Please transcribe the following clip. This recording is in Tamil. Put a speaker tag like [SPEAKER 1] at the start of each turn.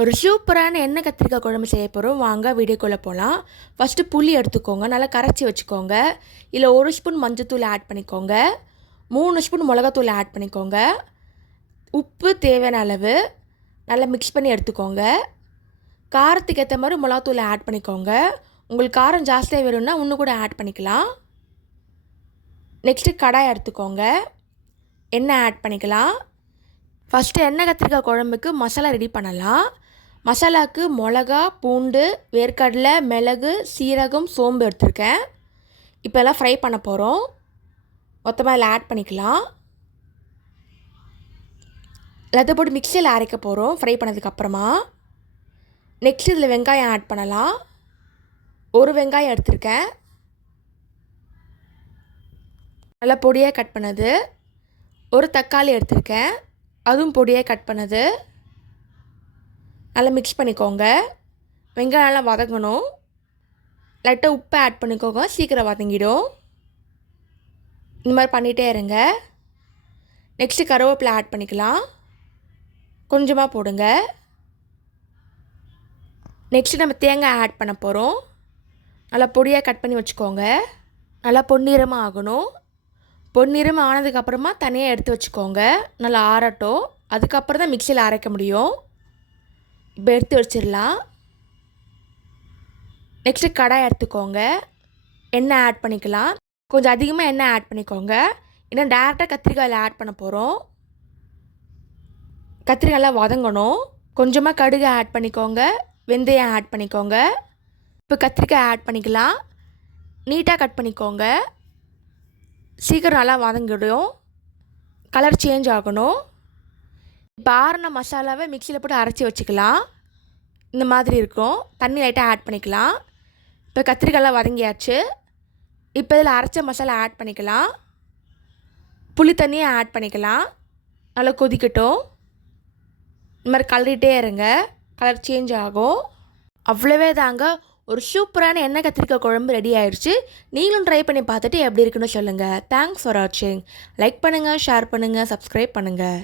[SPEAKER 1] ஒரு சூப்பரான எண்ணெய் கத்திரிக்காய் குழம்பு செய்ய போகிறோம் வாங்க வீடியோக்குள்ளே போகலாம் ஃபஸ்ட்டு புளி எடுத்துக்கோங்க. நல்லா கரைச்சி வச்சுக்கோங்க. இல்லை ஒரு ஸ்பூன் மஞ்சத்தூள் ஆட் பண்ணிக்கோங்க. மூணு ஸ்பூன் மிளகாத்தூள் ஆட் பண்ணிக்கோங்க. உப்பு தேவையான அளவு நல்லா மிக்ஸ் பண்ணி எடுத்துக்கோங்க. காரத்துக்கு ஏற்ற மாதிரி மிளகாத்தூள் ஆட் பண்ணிக்கோங்க. உங்களுக்கு காரம் ஜாஸ்தியாக வேணும்னா இன்னும் கூட ஆட் பண்ணிக்கலாம். நெக்ஸ்ட்டு கடாய் எடுத்துக்கோங்க. எண்ணெய் ஆட் பண்ணிக்கலாம். ஃபஸ்ட்டு எண்ணெய் கத்திரிக்காய் குழம்புக்கு மசாலா ரெடி பண்ணலாம். மசாலாவுக்கு மிளகா பூண்டு வேர்க்கடலை மிளகு சீரகம் சோம்பு எடுத்திருக்கேன். இப்போ எல்லாம் ஃப்ரை பண்ண போகிறோம் மொத்தமாக இதில் ஆட் பண்ணிக்கலாம். எல்லாத்தையும் போட்டு மிக்சியில் அரைக்க போகிறோம் ஃப்ரை பண்ணதுக்கப்புறமா நெக்ஸ்ட் இதில் வெங்காயம் ஆட் பண்ணலாம். ஒரு வெங்காயம் எடுத்திருக்கேன். நல்லா பொடியாக கட் பண்ணது. ஒரு தக்காளி எடுத்திருக்கேன். அதுவும் பொடியாக கட் பண்ணது. நல்லா மிக்ஸ் பண்ணிக்கோங்க. வெங்காயம் நல்லா வதங்கணும். லைட்டாக உப்பு ஆட் பண்ணிக்கோங்க. சீக்கிரம் வதங்கிடும். இந்த மாதிரி பண்ணிகிட்டே இருங்க. நெக்ஸ்ட்டு கருவேப்பிலை ஆட் பண்ணிக்கலாம். கொஞ்சமாக போடுங்க. நெக்ஸ்ட்டு நம்ம தேங்காய் ஆட் பண்ண போகிறோம் நல்லா பொடியாக கட் பண்ணி வச்சுக்கோங்க. நல்லா பொன்னிறமாக ஆகணும். பொன்னிறமாக ஆனதுக்கப்புறமா தனியாக எடுத்து வச்சுக்கோங்க. நல்லா ஆறட்டும். அதுக்கப்புறம் தான் மிக்சியில் அரைக்க முடியும். இப்போ எடுத்து வச்சிடலாம் நெக்ஸ்ட்டு கடாய் எடுத்துக்கோங்க. எண்ணெய் ஆட் பண்ணிக்கலாம். கொஞ்சம் அதிகமாக எண்ணெய் ஆட் பண்ணிக்கோங்க. ஏன்னா டேரெக்டாக கத்திரிக்காயில் ஆட் பண்ண போகிறோம் கத்திரிக்காயெல்லாம் வதங்கணும். கொஞ்சமாக கடுகு ஆட் பண்ணிக்கோங்க. வெந்தயம் ஆட் பண்ணிக்கோங்க. இப்போ கத்திரிக்காய் ஆட் பண்ணிக்கலாம். நீட்டாக கட் பண்ணிக்கோங்க. சீக்கிரம் நல்லா வதங்கிடும். கலர் சேஞ்ச் ஆகணும். இப்போ மசாலாவை மிக்சியில் போட்டு அரைச்சி வச்சுக்கலாம். இந்த மாதிரி இருக்கும். தண்ணி லைட்டாக ஆட் பண்ணிக்கலாம். இப்போ கத்திரிக்காயெலாம் வதங்கியாச்சு. இப்போ இதில் அரைச்ச மசாலா ஆட் பண்ணிக்கலாம். புளி தண்ணியை ஆட் பண்ணிக்கலாம். நல்லா கொதிக்கட்டும். இந்த மாதிரி கலரிட்டே இருங்க. கலர் சேஞ்ச் ஆகும். அவ்வளோவே தாங்க. ஒரு சூப்பரான எண்ணெய் கத்திரிக்காய் குழம்பு ரெடி ஆயிடுச்சு நீங்களும் ட்ரை பண்ணி பார்த்துட்டு எப்படி இருக்குன்னு சொல்லுங்கள் தேங்க்ஸ் ஃபார் வாட்சிங் லைக் பண்ணுங்கள் ஷேர் பண்ணுங்கள் சப்ஸ்கிரைப் பண்ணுங்கள்